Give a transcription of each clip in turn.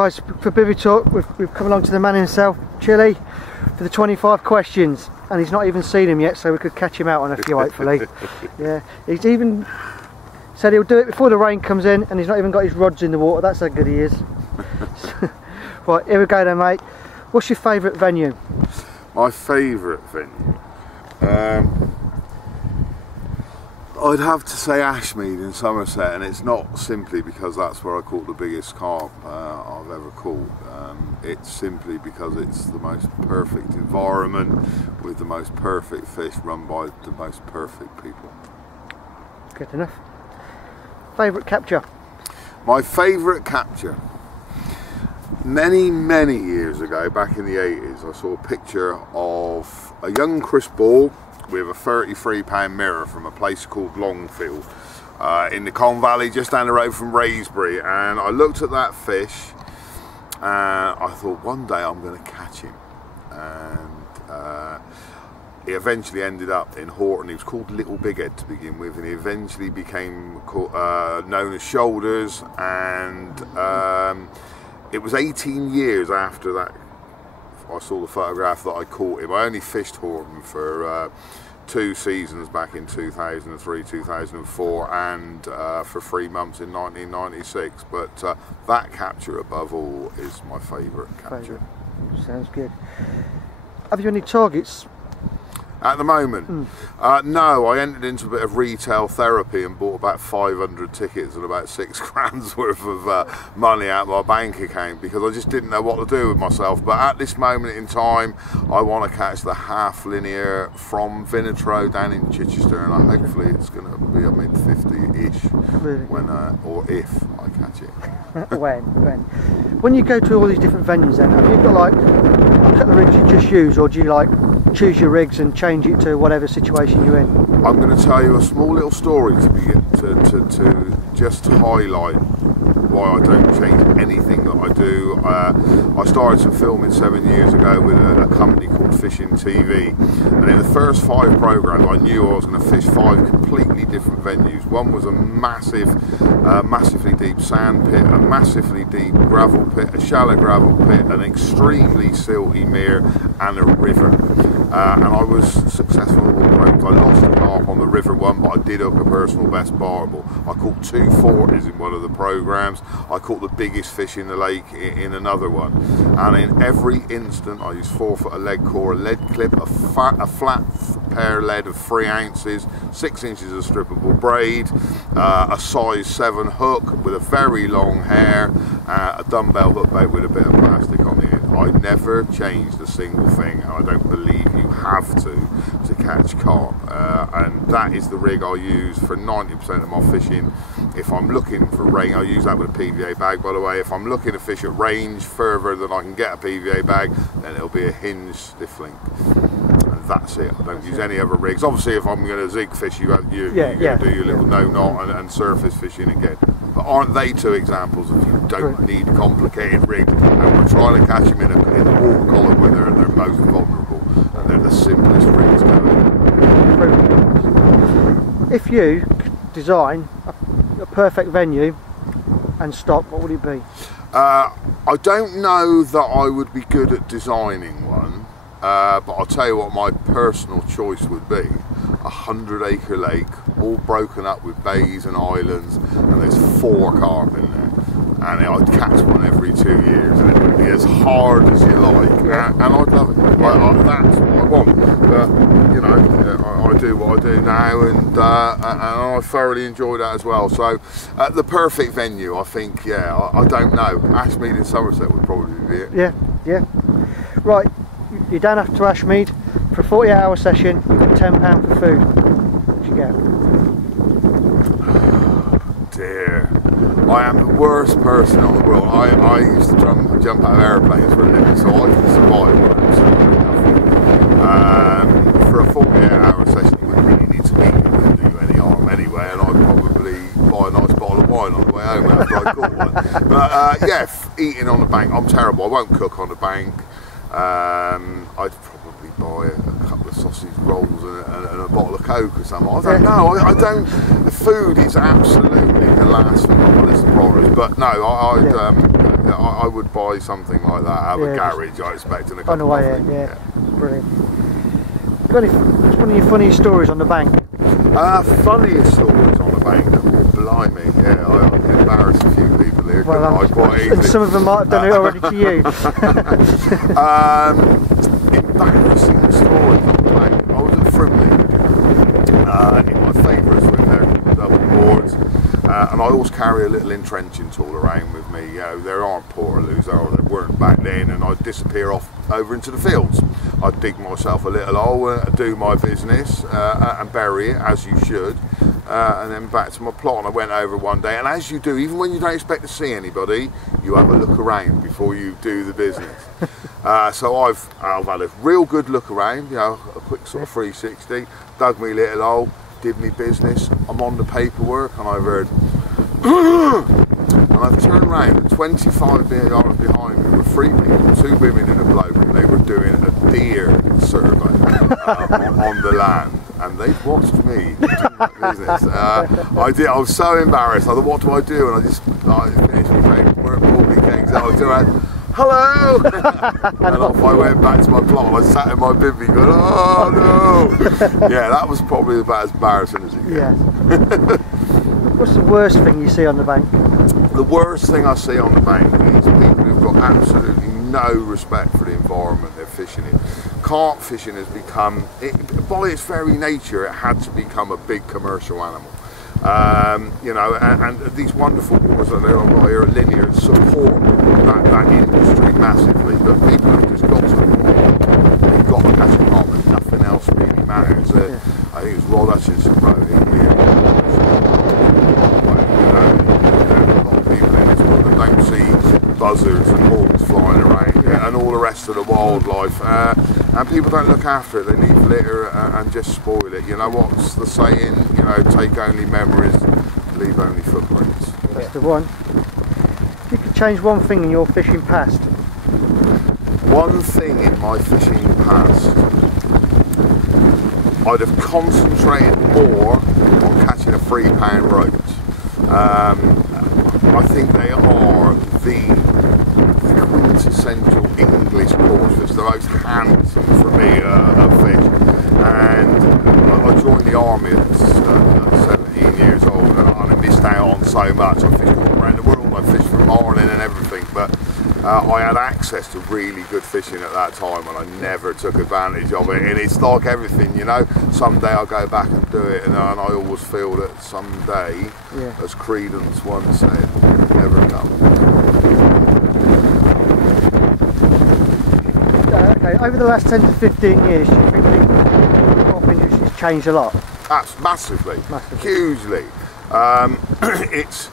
Guys, for Bivvytalk, we've come along to the man himself, Chilly, for the 25 questions, and he's not even seen him yet, so we could catch him out on a few, hopefully. Yeah, he's even said he'll do it before the rain comes in, and he's not even got his rods in the water. That's how good he is. Right, here we go then, mate. What's your favourite venue? My favourite venue? I'd have to say Ashmead in Somerset, and it's not simply because that's where I caught the biggest carp I've ever caught. It's simply because it's the most perfect environment with the most perfect fish run by the most perfect people. Good enough. Favourite capture? My favourite capture? Many years ago, back in the 80s, I saw a picture of a young Chris Ball with a 33-pound mirror from a place called Longfield in the Colne Valley, just down the road from Raysbury, and I looked at that fish and I thought one day I'm going to catch him, and he eventually ended up in Horton. He was called Little Bighead to begin with, and he eventually became known as Shoulders, and it was 18 years after that I saw the photograph that I caught him. I only fished Horton for 2 seasons back in 2003, 2004, and for 3 months in 1996. But that capture above all is my favourite capture. Sounds good. Have you any targets? At the moment? No, I entered into a bit of retail therapy and bought about 500 tickets and about 6 grand's worth of money out of my bank account because I just didn't know what to do with myself. But at this moment in time, I want to catch the half linear from Vinatro down in Chichester, and hopefully it's going to be a mid-50-ish when, or if I catch it. When you go to all these different venues then, have you got like a couple of rigs you just use, or do you like choose your rigs and change it to whatever situation you're in? I'm going to tell you a small little story to begin to just to highlight why I don't change anything that I do. I started some filming 7 years ago with a company called Fishing TV, and in the first 5 programs I knew I was going to fish 5 completely different venues. One was a massively deep sand pit, a massively deep gravel pit, a shallow gravel pit, an extremely silty mere, and a river. And I was successful in all the programs. I lost a carp on the river one, but I did hook a personal best barbel. I caught 2 40s in one of the programs. I caught the biggest fish in the lake in another one. And in every instant, I used 4 foot of lead core, a lead clip, a flat pair lead of 3 ounces, 6 inches of strippable braid, a size 7 hook with a very long hair, a dumbbell hook bait with a bit of plastic on the end. I never changed a single thing, and I don't believe you have to catch carp, and that is the rig I use for 90% of my fishing. If I'm looking for range, I use that with a PVA bag, by the way. If I'm looking to fish at range further than I can get a PVA bag, then it'll be a hinge stiff link, and that's it. I don't use any other rigs. Obviously if I'm going to zig fish, you do your little no knot and surface fishing again. But aren't they 2 examples of you don't need complicated rigs, and we're trying to catch them in the water column when they're most vulnerable, and they're the simplest rigs going. If you could design a perfect venue and stock, what would it be? I don't know that I would be good at designing one, but I'll tell you what my personal choice would be. 100-acre lake, all broken up with bays and islands, and there's 4 carp in there, and I'd catch one every 2 years, and it would be as hard as you like, and I'd love it. That's what I want. But you know, I do what I do now, and I thoroughly enjoy that as well. So the perfect venue, I think, I don't know. Ashmead in Somerset would probably be it. Yeah. Right, you're down after Ashmead for a 40-hour session. You get £10 for food. What do you get? Dear, I am the worst person on the world. I used to jump out of airplanes for a living, so I can survive on absolutely nothing. For a 48-hour session, you wouldn't really need to eat. It wouldn't do you any harm anyway, and I'd probably buy a nice bottle of wine on the way home after I caught one. But yeah, eating on the bank, I'm terrible. I won't cook on the bank. I'd probably buy a couple of sausage rolls and a bottle of Coke or something. I don't know. I don't. The food is absolutely the last thing on my list of priorities. But no, I would buy something like that out of a garage, I expect, in a on the couple way of here, brilliant. Got any, what's one of your funniest stories on the bank? Funniest stories on the bank? Oh, blimey, yeah, I can embarrass a few people here, Well, quite easily. And some of them might have done it already to you. Embarrassing stories on the bank. I was at Frimley, in my favourite swim there, double boards, and I always carry a little entrenching tool around with me. You know, there aren't portaloos, or there weren't back then, and I'd disappear off over into the fields. I'd dig myself a little hole, do my business, and bury it as you should, and then back to my plot. And I went over one day, and as you do, even when you don't expect to see anybody, you have a look around before you do the business. So I've had a real good look around, you know, a quick sort of 360, dug me little hole, did me business. I'm on the paperwork, and I've heard, and I've turned around, and 25 yards behind me were 3 people, 2 women and a bloke, and they were doing a deer survey on the land, and they watched me do my business. I was so embarrassed. I thought, what do I do? And I finished my paperwork, pulled my kegs out, I was doing, hello! And off I went back to my plot, and I sat in my bivvy going, oh no! Yeah, that was probably about as embarrassing as it gets. Yeah. What's the worst thing you see on the bank? The worst thing I see on the bank is people who've got absolutely no respect for the environment they're fishing in. Carp fishing has become, by its very nature, it had to become a big commercial animal. You know, and these wonderful waters that they're on here at Linear support that industry massively, but people have just got to the point, they've got to catch a carp and nothing else really matters. I think it's Rod Hutchinson wrote in here, don't see buzzards and hawks flying around and all the rest of the wildlife, and people don't look after it. They leave litter and just spoil it. You know what's the saying? You know, take only memories, leave only footprints. That's the one. If you could change one thing in your fishing past. One thing in my fishing past, I'd have concentrated more on catching a £3 roach. I think they are the quintessential English course fish, the most handsome for me of fish. And I joined the army at 17 years old, and I missed out on so much. I fished all around the world, I fished from Marlin and everything, but I had access to really good fishing at that time, and I never took advantage of it. And it's like everything, you know, someday I'll go back and do it, and I always feel that someday, as Credence once said, never come. Okay, over the last 10 to 15 years, do you think the carp industry has changed a lot? That's massively. Hugely. It's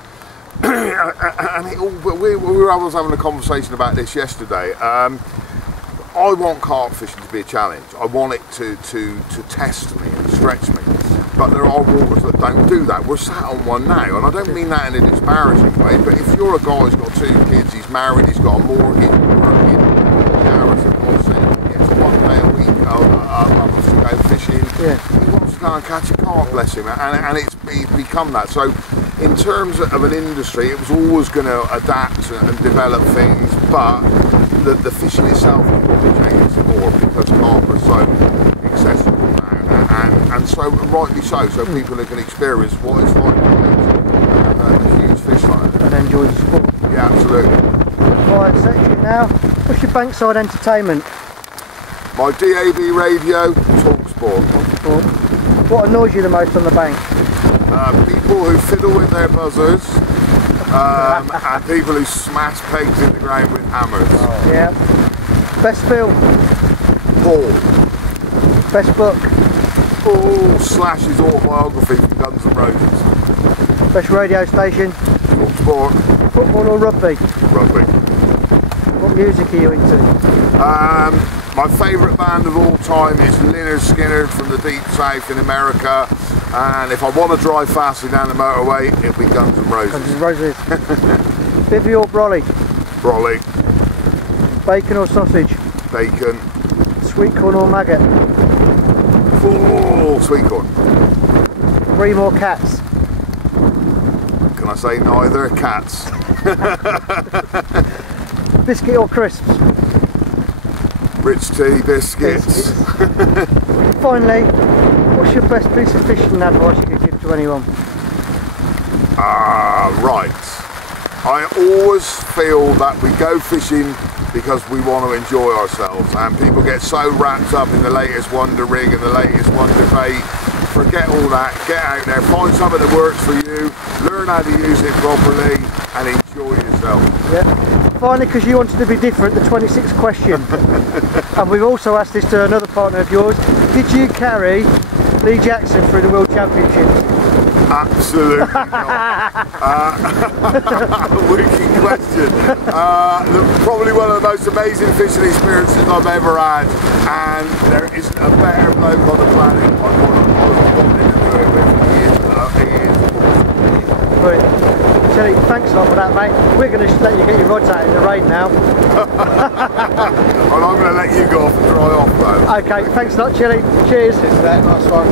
and we were having a conversation about this yesterday. I want carp fishing to be a challenge. I want it to test me and stretch me. But there are waters that don't do that. We're sat on one now, and I don't mean that in a disparaging way, but if you're a guy who's got 2 kids, he's married, he's got a mortgage, he's working hours a month, he gets 1 day a week, wants to go fishing, he wants to go and catch a carp, bless him, and it's become that. So in terms of an industry, it was always going to adapt and develop things, but the fishing itself has probably changed more because carp are so accessible now, and so rightly so people can experience what it's like to a huge fish line. And enjoy the sport. Yeah, absolutely. Quiet section now. What's your bankside entertainment? My DAB radio, Talk Sport. What annoys you the most on the bank? People who fiddle with their buzzers, and people who smash pegs in the ground with hammers. Oh. Yeah. Best film? Paul. Best book? Oh, Slash's autobiography from Guns N' Roses. Best radio station? Talk Sport. Football or rugby? Rugby. What music are you into? My favourite band of all time is Lynyrd Skynyrd from the Deep South in America, and if I want to drive faster down the motorway, it'll be Guns N' Roses. Guns N' Roses. Bivvy or brolly? Brolly. Bacon or sausage? Bacon. Sweet corn or maggot? Oh, sweet corn. Bream or cats? Can I say neither? Cats. biscuit or crisps? Rich tea, biscuits. Finally, what's your best piece of fishing advice you could give to anyone? Right. I always feel that we go fishing because we want to enjoy ourselves, and people get so wrapped up in the latest wonder rig and the latest wonder bait. Forget all that, get out there, find something that works for you, learn how to use it properly and enjoy yourself. Yeah. Finally, because you wanted to be different, the 26th question. And we've also asked this to another partner of yours. Did you carry Lee Jackson through the World Championships? Absolutely not. Wicked question. Probably one of the most amazing fishing experiences I've ever had, and there isn't a better bloke on the planet I was wanting to do it with. He is awesome. Brilliant. Chilly, thanks a lot for that, mate. We're going to let you get your rods out in the rain now. And I'm going to let you go off and dry off, though. Okay, thanks a lot, Chilly. Cheers. Nice one.